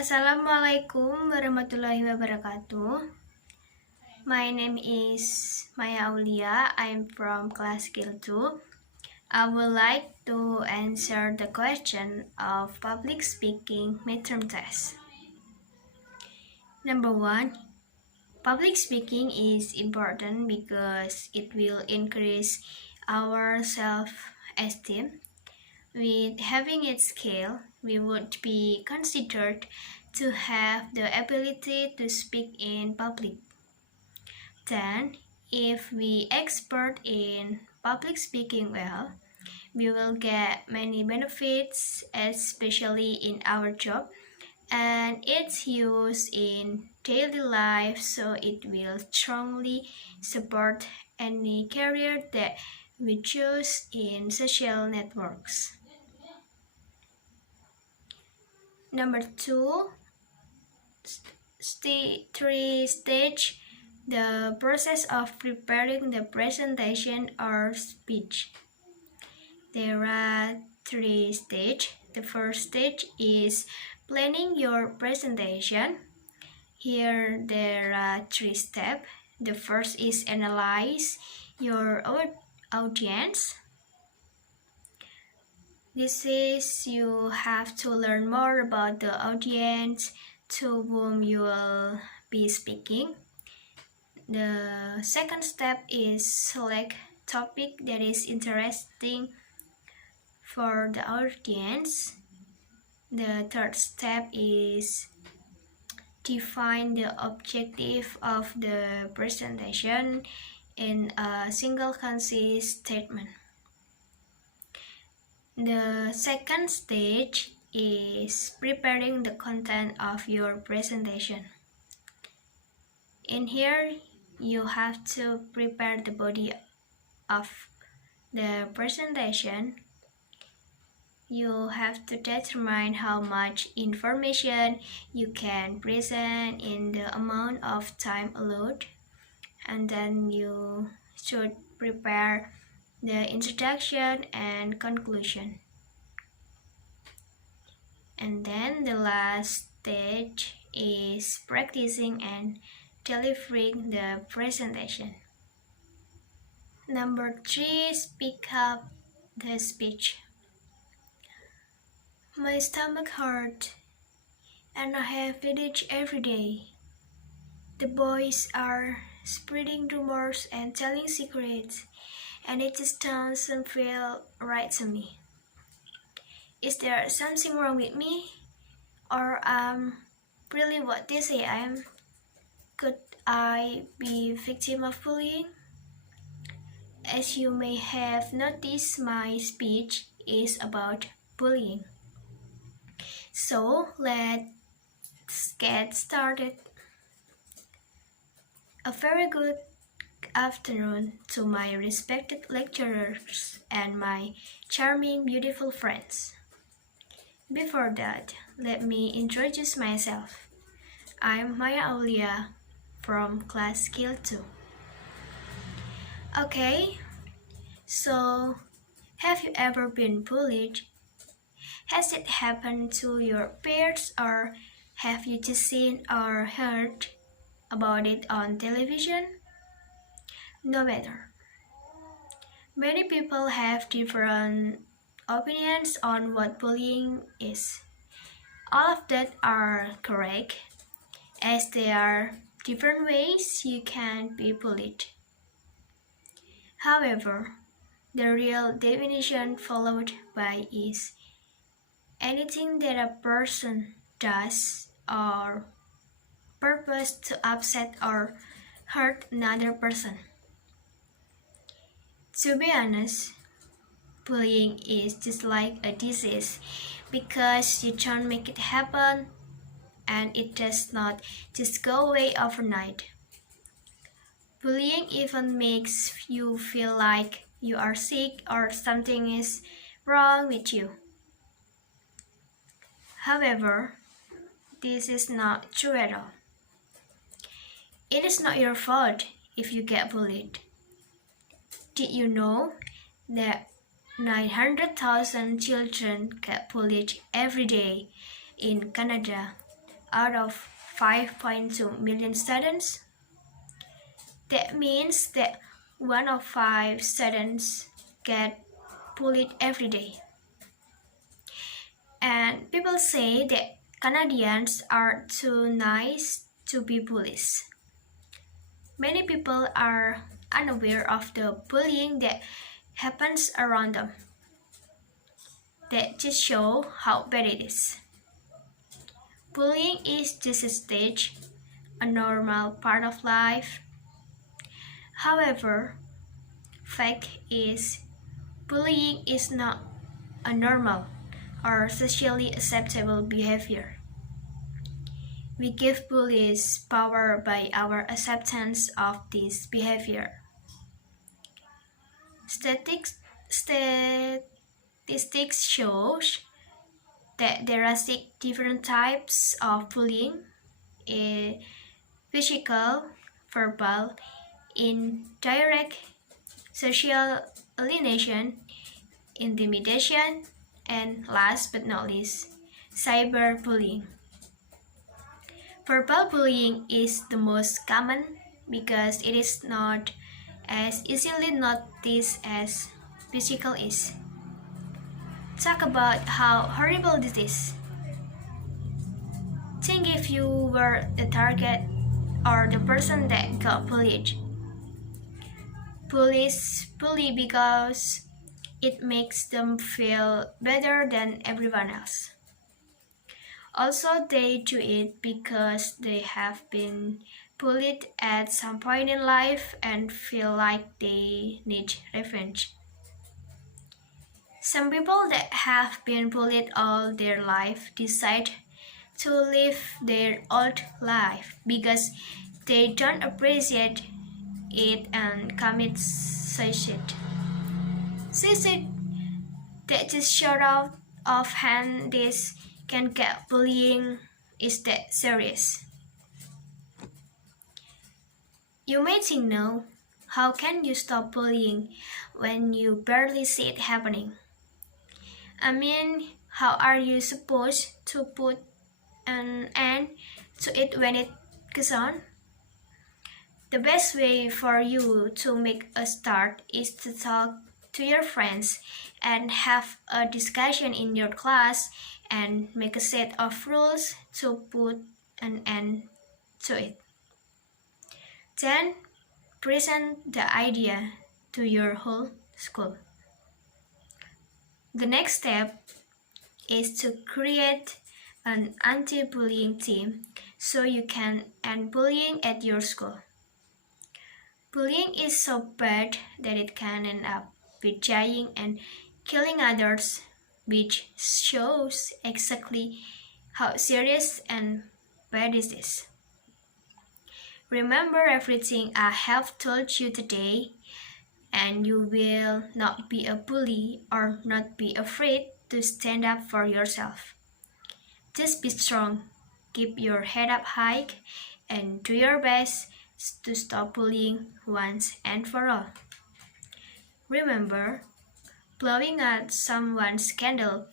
Assalamualaikum warahmatullahi wabarakatuh. My name is Aulia. I'm from class skill 2. I would like to answer the question of public speaking midterm test. Number 1. Public speaking is important because it will increase our self-esteem. With having its skill, we would be considered to have the ability to speak in public. Then, if we expert in public speaking well, we will get many benefits, especially in our job, and its use in daily life, so it will strongly support any career that we choose in social networks. Number 2, 3 stage, the process of preparing the presentation or speech. There are 3 stages. The first stage is planning your presentation. Here there are 3 steps. The first is analyze your audience. This is you have to learn more about the audience to whom you will be speaking. The second step is select topic that is interesting for the audience. The third step is define the objective of the presentation in a single concise statement. The second stage is preparing the content of your presentation. In here, you have to prepare the body of the presentation. You have to determine how much information you can present in the amount of time allowed, and then you should prepare the introduction and conclusion. And then the last stage is practicing and delivering the presentation. Number 3, speak up the speech. My stomach hurts and I have headache every day. The boys are spreading rumors and telling secrets, and it just doesn't feel right to me. Is there something wrong with me? Or really what they say I am? Could I be victim of bullying? As you may have noticed, my speech is about bullying. So let's get started. A very good afternoon to my respected lecturers and my charming, beautiful friends. Before that, let me introduce myself. I'm Aulia from class skill 2. Okay, so have you ever been bullied? Has it happened to your peers, or have you just seen or heard about it on television? No matter. Many people have different opinions on what bullying is. All of that are correct, as there are different ways you can be bullied. However, the real definition followed by is anything that a person does or purpose to upset or hurt another person. To be honest, bullying is just like a disease because you don't make it happen and it does not just go away overnight. Bullying even makes you feel like you are sick or something is wrong with you. However, this is not true at all. It is not your fault if you get bullied. Did you know that 900,000 children get bullied every day in Canada out of 5.2 million students. That means that 1 of 5 students get bullied every day. And people say that Canadians are too nice to be bullies. Many people are unaware of the bullying that happens around them. That just shows how bad it is. Bullying is just a stage, a normal part of life. However, fact is, bullying is not a normal or socially acceptable behavior. We give bullies power by our acceptance of this behavior. Statistics shows that there are 6 different types of bullying: physical, verbal, indirect, social alienation, intimidation, and last but not least, cyberbullying. Verbal bullying is the most common because it is not as easily noticed as physical is. Talk about how horrible this is. Think if you were the target or the person that got bullied. Bullies bully because it makes them feel better than everyone else. Also, they do it because they have been bullied at some point in life and feel like they need revenge. Some people that have been bullied all their life decide to live their old life because they don't appreciate it and commit suicide. Suicide that just short out of hand this can get bullying is that serious. You may think no, how can you stop bullying when you barely see it happening? I mean, how are you supposed to put an end to it when it goes on? The best way for you to make a start is to talk to your friends and have a discussion in your class and make a set of rules to put an end to it. Then present the idea to your whole school. The next step is to create an anti-bullying team so you can end bullying at your school. Bullying is so bad that it can end up with dying and killing others, which shows exactly how serious and bad is this. Remember everything I have told you today, and you will not be a bully or not be afraid to stand up for yourself. Just be strong, keep your head up high, and do your best to stop bullying once and for all. Remember, blowing out someone's candle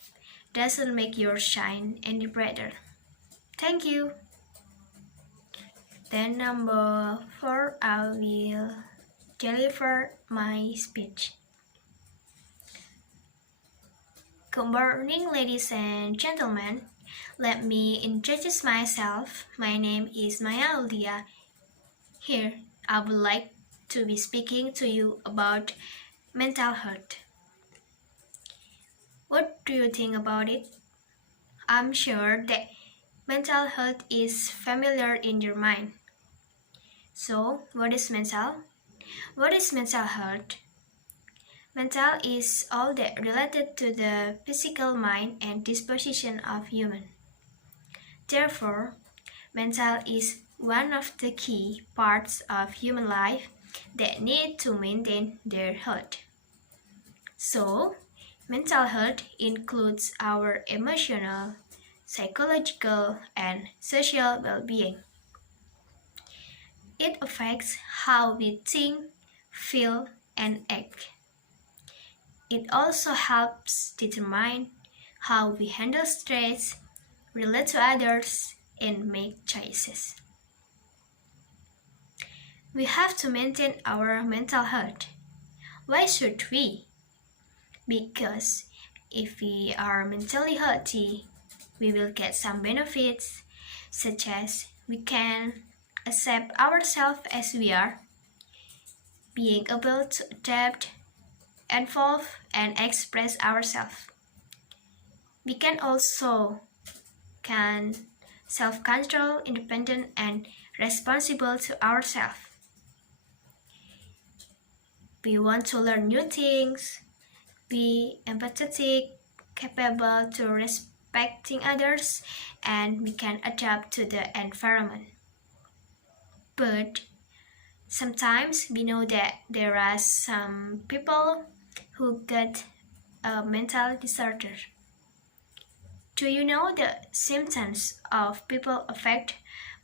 doesn't make yours shine any brighter. Thank you. Then number 4, I will deliver my speech. Good morning, ladies and gentlemen. Let me introduce myself. My name is Aulia. Here, I would like to be speaking to you about mental health. What do you think about it? I'm sure that mental health is familiar in your mind. So, what is mental? What is mental health? Mental is all that related to the physical mind and disposition of human. Therefore, mental is one of the key parts of human life that need to maintain their health. So, mental health includes our emotional, psychological, and social well-being. It affects how we think, feel, and act. It also helps determine how we handle stress, relate to others, and make choices. We have to maintain our mental health. Why should we? Because if we are mentally healthy, we will get some benefits, such as we can accept ourselves as we are, being able to adapt, evolve, and express ourselves. We can also can self-control, independent, and responsible to ourselves. We want to learn new things, be empathetic, capable to respecting others, and we can adapt to the environment. But sometimes we know that there are some people who get a mental disorder. Do you know the symptoms of people affected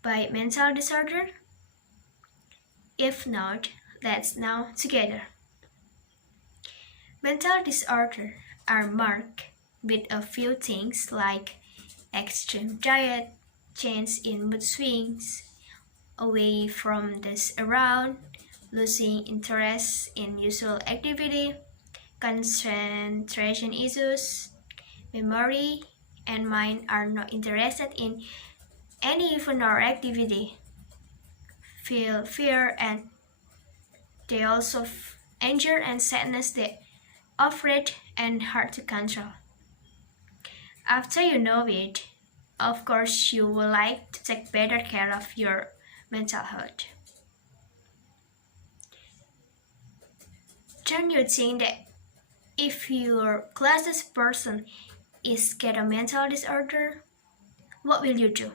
by mental disorder? If not, let's know together. Mental disorders are marked with a few things like extreme diet, change in mood swings, away from the around, losing interest in usual activity, concentration issues, memory, and mind are not interested in any fun or activity, feel fear, and they also anger and sadness that afraid and hard to control. After you know it, of course you will like to take better care of your mental health. Don't you think that if your closest person is get a mental disorder, what will you do?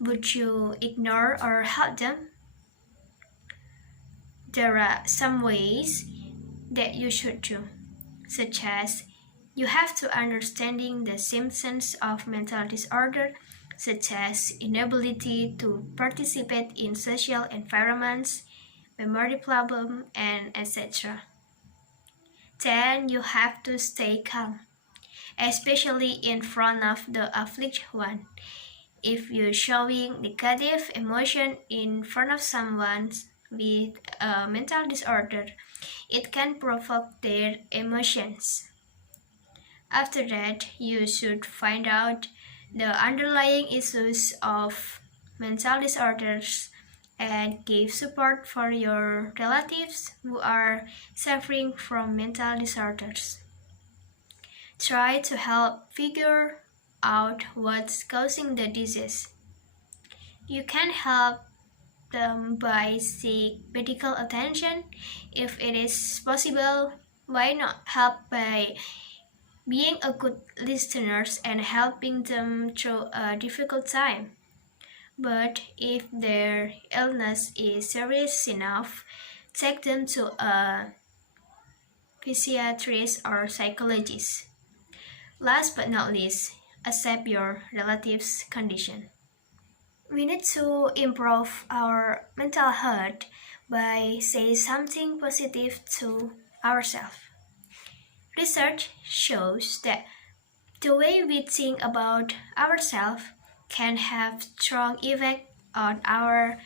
Would you ignore or help them? There are some ways that you should do, such as you have to understanding the symptoms of mental disorder, such as inability to participate in social environments, memory problem, and etc. Then you have to stay calm, especially in front of the afflicted one. If you're showing negative emotion in front of someone with a mental disorder, it can provoke their emotions. After that, you should find out the underlying issues of mental disorders and give support for your relatives who are suffering from mental disorders. Try to help figure out what's causing the disease. You can help them by seek medical attention if it is possible. Why not help by being a good listener and helping them through a difficult time? But if their illness is serious enough, take them to a physiatrist or psychologist. Last but not least, accept your relative's condition. We need to improve our mental health by saying something positive to ourselves. Research shows that the way we think about ourselves can have strong effect on our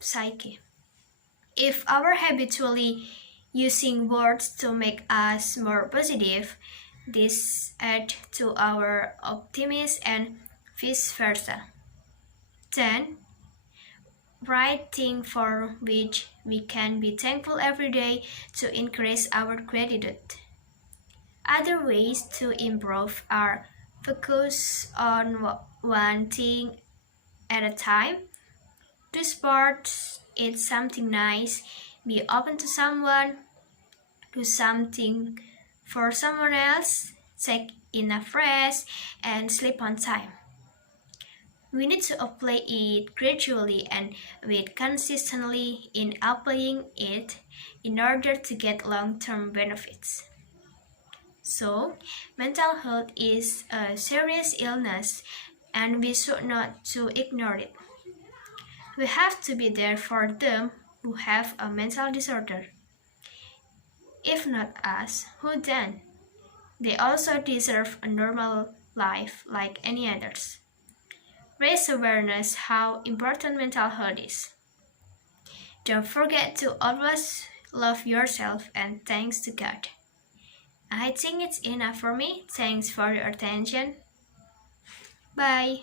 psyche. If our habitually using words to make us more positive, this adds to our optimism and vice versa. Then, write things for which we can be thankful every day to increase our gratitude. Other ways to improve are focus on one thing at a time, do sports, eat something nice, be open to someone, do something for someone else, take enough rest, and sleep on time. We need to apply it gradually and with consistently in applying it in order to get long-term benefits. So, mental health is a serious illness and we should not to ignore it. We have to be there for them who have a mental disorder. If not us, who then? They also deserve a normal life like any others. raise awareness how important mental health is. Don't forget to always love yourself and thanks to God. I think it's enough for me. Thanks for your attention. Bye.